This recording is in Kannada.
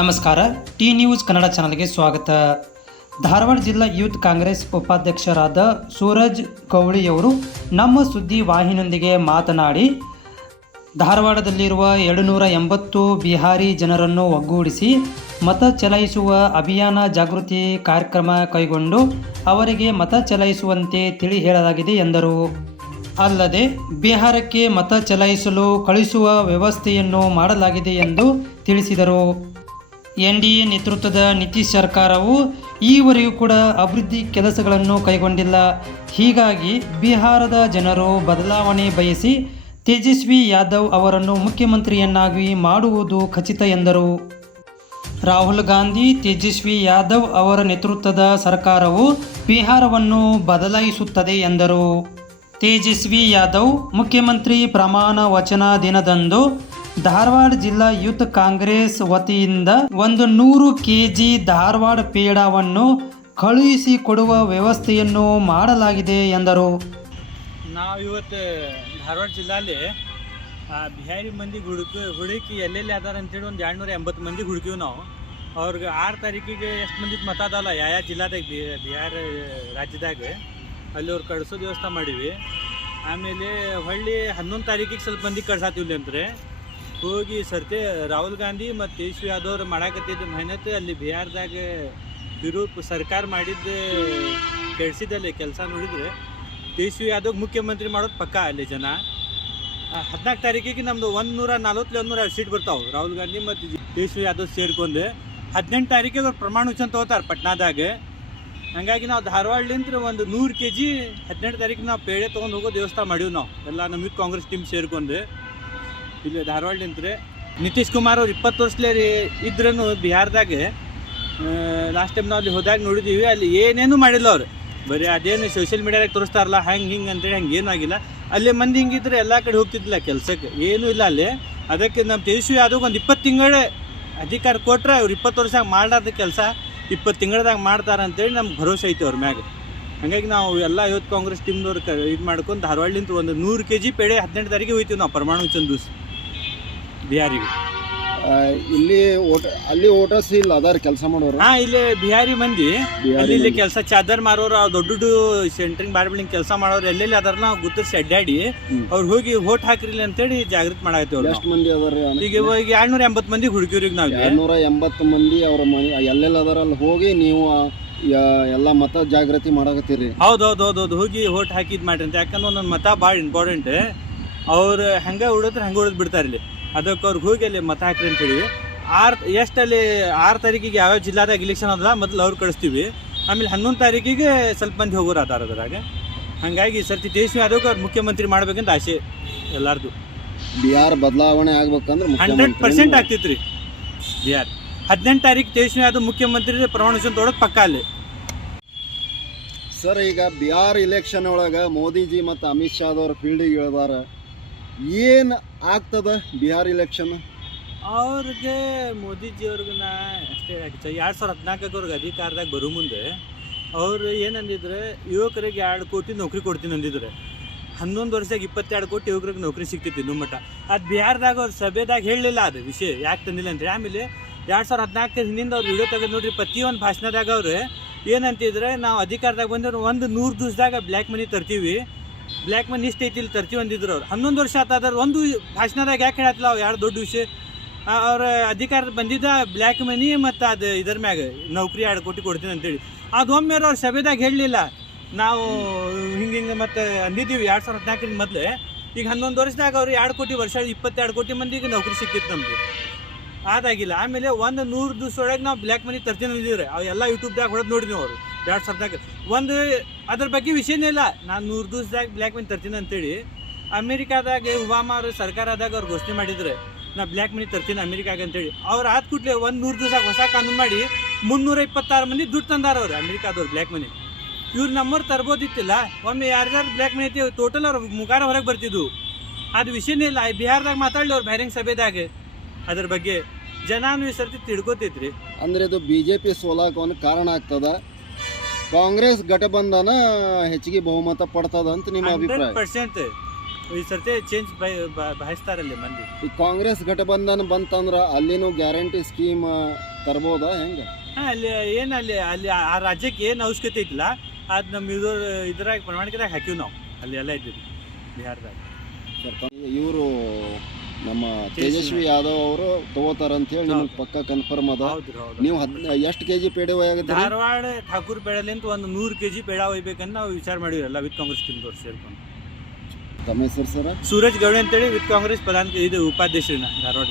ನಮಸ್ಕಾರ, ಟಿ ನ್ಯೂಸ್ ಕನ್ನಡ ಚಾನಲ್ಗೆ ಸ್ವಾಗತ. ಧಾರವಾಡ ಜಿಲ್ಲಾ ಯೂತ್ ಕಾಂಗ್ರೆಸ್ ಉಪಾಧ್ಯಕ್ಷರಾದ ಸೂರಜ್ ಕೌಳಿಯವರು ನಮ್ಮ ಸುದ್ದಿ ವಾಹಿನಿಯೊಂದಿಗೆ ಮಾತನಾಡಿ, ಧಾರವಾಡದಲ್ಲಿರುವ 280 ಬಿಹಾರಿ ಜನರನ್ನು ಒಗ್ಗೂಡಿಸಿ ಮತ ಚಲಾಯಿಸುವ ಅಭಿಯಾನ ಜಾಗೃತಿ ಕಾರ್ಯಕ್ರಮ ಕೈಗೊಂಡು ಅವರಿಗೆ ಮತ ಚಲಾಯಿಸುವಂತೆ ತಿಳಿ ಹೇಳಲಾಗಿದೆ ಎಂದರು. ಅಲ್ಲದೆ ಬಿಹಾರಕ್ಕೆ ಮತ ಚಲಾಯಿಸಲು ಕಳುಹಿಸುವ ವ್ಯವಸ್ಥೆಯನ್ನು ಮಾಡಲಾಗಿದೆ ಎಂದು ತಿಳಿಸಿದರು. ಎನ್ಡಿಎ ನೇತೃತ್ವದ ನಿತೀಶ್ ಸರ್ಕಾರವು ಈವರೆಗೂ ಕೂಡ ಅಭಿವೃದ್ಧಿ ಕೆಲಸಗಳನ್ನು ಕೈಗೊಂಡಿಲ್ಲ. ಹೀಗಾಗಿ ಬಿಹಾರದ ಜನರು ಬದಲಾವಣೆ ಬಯಸಿ ತೇಜಸ್ವಿ ಯಾದವ್ ಅವರನ್ನು ಮುಖ್ಯಮಂತ್ರಿಯನ್ನಾಗಿ ಮಾಡುವುದು ಖಚಿತ ಎಂದರು. ರಾಹುಲ್ ಗಾಂಧಿ, ತೇಜಸ್ವಿ ಯಾದವ್ ಅವರ ನೇತೃತ್ವದ ಸರ್ಕಾರವು ಬಿಹಾರವನ್ನು ಬದಲಾಯಿಸುತ್ತದೆ ಎಂದರು. ತೇಜಸ್ವಿ ಯಾದವ್ ಮುಖ್ಯಮಂತ್ರಿ ಪ್ರಮಾಣ ವಚನ ದಿನದಂದು ಧಾರವಾಡ ಜಿಲ್ಲಾ ಯೂತ್ ಕಾಂಗ್ರೆಸ್ ವತಿಯಿಂದ 100 kg ಧಾರವಾಡ ಪೇಡವನ್ನು ಕಳುಹಿಸಿಕೊಡುವ ವ್ಯವಸ್ಥೆಯನ್ನು ಮಾಡಲಾಗಿದೆ ಎಂದರು. ನಾವು ಇವತ್ತು ಧಾರವಾಡ ಜಿಲ್ಲೆಯಲ್ಲಿ ಬಿಹಾರಿ ಮಂದಿ ಹುಡುಕಿ ಎಲ್ಲೆಲ್ಲಿ ಅದಾರ ಅಂತೇಳಿ ಒಂದು 280 ಮಂದಿ ಹುಡುಕಿವಿ ನಾವು. ಅವ್ರಿಗೆ 6 ತಾರೀಕಿಗೆ ಎಷ್ಟು ಮಂದಿ ಮತ ಅದಲ್ಲ ಯಾವ ಜಿಲ್ಲಾದಾಗ ಬಿಹಾರ ರಾಜ್ಯದಾಗ ಅಲ್ಲಿ ಅವ್ರು ಕಳಿಸೋ ವ್ಯವಸ್ಥೆ ಮಾಡೀವಿ. ಆಮೇಲೆ ಹೊಳ್ಳಿ 11 ತಾರೀಕಿಗೆ ಸ್ವಲ್ಪ ಮಂದಿ ಕಳ್ಸಾತೀವಿ ಅಂದ್ರೆ ಹೋಗಿ ಸರ್ತಿ ರಾಹುಲ್ ಗಾಂಧಿ ಮತ್ತು ತೇಜಸ್ವಿ ಯಾದವ್ ಅವ್ರು ಮಾಡಾಕತ್ತಿದ್ದ ಮೆಹನತ್ ಅಲ್ಲಿ ಬಿಹಾರದಾಗ ಸರ್ಕಾರ ಮಾಡಿದ್ದು ಕೆಡಿಸಿದಲ್ಲಿ ಕೆಲಸ ನೋಡಿದರೆ ತೇಜಸ್ವಿ ಯಾದವ್ ಮುಖ್ಯಮಂತ್ರಿ ಮಾಡೋದು ಪಕ್ಕ ಅಲ್ಲಿ ಜನ. 14 ತಾರೀಕಿಗೆ ನಮ್ಮದು 140-150 ಸೀಟ್ ಬರ್ತಾವೆ ರಾಹುಲ್ ಗಾಂಧಿ ಮತ್ತು ತೇಜಸ್ವಿ ಯಾದವ್ ಸೇರ್ಕೊಂಡು. 18 ತಾರೀಕಿಗೆ ಅವ್ರು ಪ್ರಮಾಣ ವಚನ ತಗೋತಾರೆ ಪಟ್ನಾದಾಗ. ಹಾಗಾಗಿ ನಾವು ಧಾರವಾಡಲಿಂತ 100 kg 18 ತಾರೀಕಿಗೆ ನಾವು ಪೇಡೆ ತೊಗೊಂಡು ಹೋಗೋ ವ್ಯವಸ್ಥೆ ಮಾಡೀವಿ ನಾವು ಎಲ್ಲ ನಮ್ಮ ಯೂತ್ ಕಾಂಗ್ರೆಸ್ ಟೀಮ್ ಸೇರ್ಕೊಂಡು. ಇಲ್ಲಿ ಧಾರವಾಡಲಿಂತ್ರೆ ನಿತೀಶ್ ಕುಮಾರ್ ಅವ್ರು 20 ವರ್ಷಲೇ ಇದ್ರೂ ಬಿಹಾರದಾಗ ಲಾಸ್ಟ್ ಟೈಮ್ ನಾವು ಅಲ್ಲಿ ಹೋದಾಗ ನೋಡಿದ್ದೀವಿ. ಅಲ್ಲಿ ಏನೇನು ಮಾಡಿಲ್ಲ ಅವ್ರು, ಬರೀ ಅದೇನು ಸೋಷಿಯಲ್ ಮೀಡಿಯಾದಾಗ ತೋರಿಸ್ತಾರಲ್ಲ ಹಿಂಗೆ ಅಂತೇಳಿ ಹಂಗೆ ಏನೂ ಆಗಿಲ್ಲ. ಅಲ್ಲೇ ಮಂದಿ ಹಿಂಗಿದ್ರೆ ಎಲ್ಲ ಕಡೆ ಹೋಗ್ತಿದ್ದಿಲ್ಲ ಕೆಲಸಕ್ಕೆ, ಏನೂ ಇಲ್ಲ ಅಲ್ಲಿ. ಅದಕ್ಕೆ ನಮ್ಮ ತೇಜಸ್ವಿ ಯಾದವ್ ಒಂದು 20 ತಿಂಗಳು ಅಧಿಕಾರ ಕೊಟ್ಟರೆ ಅವ್ರು 20 ವರ್ಷ ಮಾಡಾರ್ದ ಕೆಲಸ 20 ತಿಂಗಳದಾಗ ಮಾಡ್ತಾರೆ ಅಂತೇಳಿ ನಮ್ಗೆ ಭರವಸೆ ಐತಿ ಅವ್ರ ಮ್ಯಾಗ. ಹಾಗಾಗಿ ನಾವು ಎಲ್ಲ ಯೂತ್ ಕಾಂಗ್ರೆಸ್ ಟೀಮ್ನವ್ರು ಇದು ಮಾಡ್ಕೊಂಡು ಧಾರವಾಡಲಿಂತ 100 kg ಪೇಡೆ 18 ತಾರೀಕಿಗೆ ಹೋಗ್ತೀವಿ ನಾವು ಪ್ರಮಾಣ ವಚನ ದಿವಸ ಬಿಹಾರಿಗೆ. ಅಲ್ಲಿ ಓಟರ್ಸ್ ಇಲ್ಲ ಅದಾರ ಕೆಲಸ ಮಾಡೋರು. ಇಲ್ಲಿ ಬಿಹಾರಿ ಮಂದಿ ಅಲ್ಲಿ ಕೆಲಸ ಚಾದರ್ ಮಾರೋರು, ದೊಡ್ಡ ಸೆಂಟ್ರಿಂಗ್ ಬಾರ್ಬಿಳಿಂಗ್ ಕೆಲಸ ಮಾಡೋರು ಎಲ್ಲೆಲ್ಲಿ ಅದಾರ ನಾವು ಗುರ್ತಿಸಿ ಅಡ್ಡಾಡಿ ಅವ್ರು ಹೋಗಿ ಓಟ್ ಹಾಕಿರ್ಲಿ ಅಂತೇಳಿ ಜಾಗೃತಿ ಮಾಡಾಕತ್ತೀವಿ. ಎಷ್ಟು ಮಂದಿ ಅದಾರ ಈಗ 280 ಮಂದಿ ಹುಡುಕಿವ್ರಿಗೆ ನಾವು 280 ಮಂದಿ ಅವ್ರ ಮನೆ ಎಲ್ಲೆಲ್ಲ ಅದಾರ ಅಲ್ಲಿ ಹೋಗಿ ನೀವು ಎಲ್ಲ ಮತ ಜಾಗೃತಿ ಮಾಡಾಕತ್ತೀರಿ. ಹೌದೌದು ಹೋಗಿ ಓಟ್ ಹಾಕಿದ್ ಮಾಡ್ರಿ ಅಂತ. ಯಾಕಂದ್ರೆ ಒಂದೊಂದು ಮತ ಭಾಳ ಇಂಪಾರ್ಟೆಂಟ್. ಅವ್ರು ಹಂಗೆ ಉಳಿದ್ರೆ ಹಂಗೆ ಉಳಿದ್ ಬಿಡ್ತಾರೆ ಇಲ್ಲಿ. ಅದಕ್ಕೆ ಅವ್ರಿಗೆ ಹೋಗಿ ಅಲ್ಲಿ ಮತ ಹಾಕ್ರಿ ಅಂತ ಹೇಳಿ 6 ತಾರೀಕಿಗೆ ಯಾವ್ಯಾವ ಜಿಲ್ಲಾದಾಗ ಇಲೆಕ್ಷನ್ ಅದ ಮೊದಲು ಅವ್ರು ಕಳಿಸ್ತೀವಿ. ಆಮೇಲೆ 11 ತಾರೀಕಿಗೆ ಸ್ವಲ್ಪ ಮಂದಿ ಹೋಗೋರು ಅದಾರ ಅದ್ರಾಗ. ಹಾಗಾಗಿ ಸರ್ತಿ ತೇಜಸ್ವಿ ಯಾದವ್ ಅವ್ರು ಮುಖ್ಯಮಂತ್ರಿ ಮಾಡ್ಬೇಕಂತ ಆಸೆ ಎಲ್ಲಾರ್ದು. ಬಿಹಾರ ಬದಲಾವಣೆ ಆಗ್ಬೇಕಂದ್ರೆ 100% ಆಗ್ತೈತ್ರಿ ಬಿಹಾರ. 18 ತಾರೀಕು ತೇಜಸ್ವಿ ಯಾದವ್ ಮುಖ್ಯಮಂತ್ರಿ ಪ್ರಮಾಣ ವಚನ ತೊಗೊಳೋದು ಪಕ್ಕ ಅಲ್ಲಿ. ಸರ್, ಈಗ ಬಿಹಾರ ಇಲೆಕ್ಷನ್ ಒಳಗೆ ಮೋದಿಜಿ ಮತ್ತು ಅಮಿತ್ ಶಾ ಅವ್ರ ಫೀಲ್ಡಿಗೆ ಇಳಿದಾರ. ಏನು ಆಗ್ತದ ಬಿಹಾರ ಇಲೆಕ್ಷನ್? ಅವ್ರಿಗೆ ಮೋದಿಜಿ ಅವ್ರಿಗೆ ಅಷ್ಟೇ 2014 ಅವ್ರಿಗೆ ಅಧಿಕಾರದಾಗ ಬರೋ ಮುಂದೆ ಅವ್ರು ಏನಂದಿದ್ರೆ ಯುವಕರಿಗೆ 2 ಕೋಟಿ ನೌಕರಿ ಕೊಡ್ತೀನಿ ಅಂದಿದ್ರೆ. 11 ವರ್ಷದಾಗ 22 ಕೋಟಿ ಯುವಕರಿಗೆ ನೌಕರಿ ಸಿಗ್ತಿತ್ತು ಇನ್ನೂ ಮಟ್ಟ. ಅದು ಬಿಹಾರದಾಗ ಅವ್ರು ಸಭೆದಾಗ ಹೇಳಲಿಲ್ಲ ಅದು ವಿಷಯ ಯಾಕೆ ತಂದಿಲ್ಲ ಅಂದರೆ. ಆಮೇಲೆ 2014 ಹಿಂದಿಂದ ಅವ್ರು ವಿಡಿಯೋ ತೆಗೆದು ನೋಡ್ರಿ, ಪ್ರತಿಯೊಂದು ಭಾಷಣದಾಗ ಅವ್ರು ಏನಂತಿದ್ರೆ ನಾವು ಅಧಿಕಾರದಾಗ ಬಂದ್ರೆ 100 ದಿವಸದಾಗ ಬ್ಲ್ಯಾಕ್ ಮನಿ ತರ್ತೀವಿ, ಬ್ಲ್ಯಾಕ್ ಮನಿ ಇಷ್ಟು ಐತಿ ಇಲ್ಲಿ ತರ್ತೀವಿ ಅಂದಿದ್ರು ಅವ್ರು. 11 ವರ್ಷ ಆತಾದ್ರೆ ಒಂದು ಭಾಷಣದಾಗ ಯಾಕೆ ಹೇಳತ್ತಿಲ್ಲ ಅವು 2 ದೊಡ್ಡ ವಿಷಯ. ಅವ್ರ ಅಧಿಕಾರ ಬಂದಿದ್ದ ಬ್ಲ್ಯಾಕ್ ಮನಿ ಮತ್ತು ಅದು ಇದ್ರ ಮ್ಯಾಗ ನೌಕರಿ 2 ಕೋಟಿ ಕೊಡ್ತೀನಿ ಅಂತೇಳಿ. ಅದು ಒಮ್ಮೆ ಅವ್ರ ಸಭೆದಾಗ ಹೇಳಲಿಲ್ಲ. ನಾವು ಹಿಂಗೆ ಮತ್ತು ಅಂದಿದ್ದೀವಿ 2014 ಮೊದಲೇ. ಈಗ 11 ವರ್ಷದಾಗ ಅವ್ರು 2 ಕೋಟಿ ವರ್ಷ 22 ಕೋಟಿ ಮಂದಿಗೆ ನೌಕರಿ ಸಿಕ್ತಿತ್ತು ನಮ್ದು. ಅದಾಗಿಲ್ಲ. ಆಮೇಲೆ 100 ದಿವಸ ಒಳಗೆ ನಾವು ಬ್ಲ್ಯಾಕ್ ಮನಿ ತರ್ತೀನಿ ಅಂದಿದ್ರೆ ಅವೆಲ್ಲ ಯೂಟ್ಯೂಬ್ದಾಗ ಹೊಡೆದು ನೋಡಿದ್ವಿ ಅವರು 2014 ಅದ್ರ ಬಗ್ಗೆ ವಿಷಯನೇ ಇಲ್ಲ. ನಾನು 100 ದಿವಸದಾಗ ಬ್ಲ್ಯಾಕ್ ಮನಿ ತರ್ತೀನಿ ಅಂತೇಳಿ. ಅಮೇರಿಕಾದಾಗ ಒಬಾಮಾ ಅವರು ಸರ್ಕಾರ ಆದಾಗ ಅವ್ರು ಘೋಷಣೆ ಮಾಡಿದ್ರೆ ನಾ ಬ್ಲ್ಯಾಕ್ ಮನಿ ತರ್ತೀನಿ ಅಮೇರಿಕಾಗ ಅಂತೇಳಿ. ಅವ್ರು ಆದ ಕೂಡಲೇ 100 ದಿವಸದಾಗ ಹೊಸ ಕಾನೂನು ಮಾಡಿ 326 ಮಂದಿ ದುಡ್ಡು ತಂದಾರ ಅವ್ರು ಅಮೇರಿಕಾದವ್ರು ಬ್ಲ್ಯಾಕ್ ಮನಿ. ಇವ್ರು ನಮ್ಮವ್ರು ತರ್ಬೋದಿತ್ತಿಲ್ಲ. ಒಮ್ಮೆ ಯಾರ್ಯಾರು ಬ್ಲ್ಯಾಕ್ ಮನಿ ಐತಿ ಟೋಟಲ್ ಅವ್ರು ಮುಖಾರ ಹೊರಗೆ ಬರ್ತಿದ್ವು. ಅದು ವಿಷಯನೇ ಇಲ್ಲ. ಬಿಹಾರದಾಗ ಮಾತಾಡಲಿ ಅವ್ರು ಬಹಿರಂಗ ಸಭೆದಾಗ ಅದ್ರ ಬಗ್ಗೆ ಜನಾನು ಈ ಸರ್ತಿ ತಿಳ್ಕೊತೈತ್ರಿ. ಅಂದ್ರೆ ಇದು ಬಿಜೆಪಿ ಸೋಲಾಕ ಒಂದು ಕಾರಣ ಆಗ್ತದ. ಕಾಂಗ್ರೆಸ್ ಘಟಬಂಧನ ಹೆಚ್ಚಿಗೆ ಬಹುಮತ ಪಡ್ತದ ಅಂತ ನಿಮ್ಮ ಅಭಿಪ್ರಾಯ? 100%. ಈ ಸರ್ತಿ ಚೇಂಜ್ ಬಯಸ್ತಾರಲ್ಲಿ ಮಂದಿ. ಈ ಕಾಂಗ್ರೆಸ್ ಘಟಬಂಧನ ಬಂತಂದ್ರ ಅಲ್ಲಿನೂ ಗ್ಯಾರಂಟಿ ಸ್ಕೀಮ್ ತರ್ಬೋದಾ ಹೆಂಗೆ? ಅಲ್ಲಿ ಏನು ಅಲ್ಲಿ ಆ ರಾಜ್ಯಕ್ಕೆ ಏನು ಅವಶ್ಯಕತೆ ಇತ್ತಿಲ್ಲ ಅದು ನಮ್ಮ ಇದ್ರಾಗ ಪ್ರಣಾಳಿಕೆದಾಗ ಹಾಕಿವಿ ನಾವು. ಅಲ್ಲಿ ಎಲ್ಲ ಇದ್ದೀವಿ ಬಿಹಾರದಾಗ. ಇವರು ನಮ್ಮ ತೇಜಸ್ವಿ ಯಾದವ್ ಅವರು ತಗೋತಾರ ಅಂತ ಹೇಳಿ ನಿಮ್ಗೆ ಪಕ್ಕ ಕನ್ಫರ್ಮ್ ಅದ. ನೀವು ಎಷ್ಟು ಕೆಜಿ ಪೇಡೆ ಒಯ್ಯಾಗತ್ತೀರಿ? ಧಾರವಾಡ ಠಾಕೂರ್ ಪೇಡಲಿಂತ ಒಂದು 100 kg ಪೇಡ ಒಯ್ಬೇಕಂತ ನಾವು ವಿಚಾರ ಮಾಡಿವ್ರಲ್ಲ ವಿತ್ ಕಾಂಗ್ರೆಸ್ ಟೀಮ್ದವ್ರು ಸೇರ್ಕೊಂಡು. ತಮ್ಮ ಹೆಸರು ಸರ್? ಸೂರಜ್ ಗೌಡ ಅಂತೇಳಿ ವಿತ್ ಕಾಂಗ್ರೆಸ್ ಪ್ರಧಾನ ಇದು ಉಪಾಧ್ಯಕ್ಷರಿನ ಧಾರವಾಡ.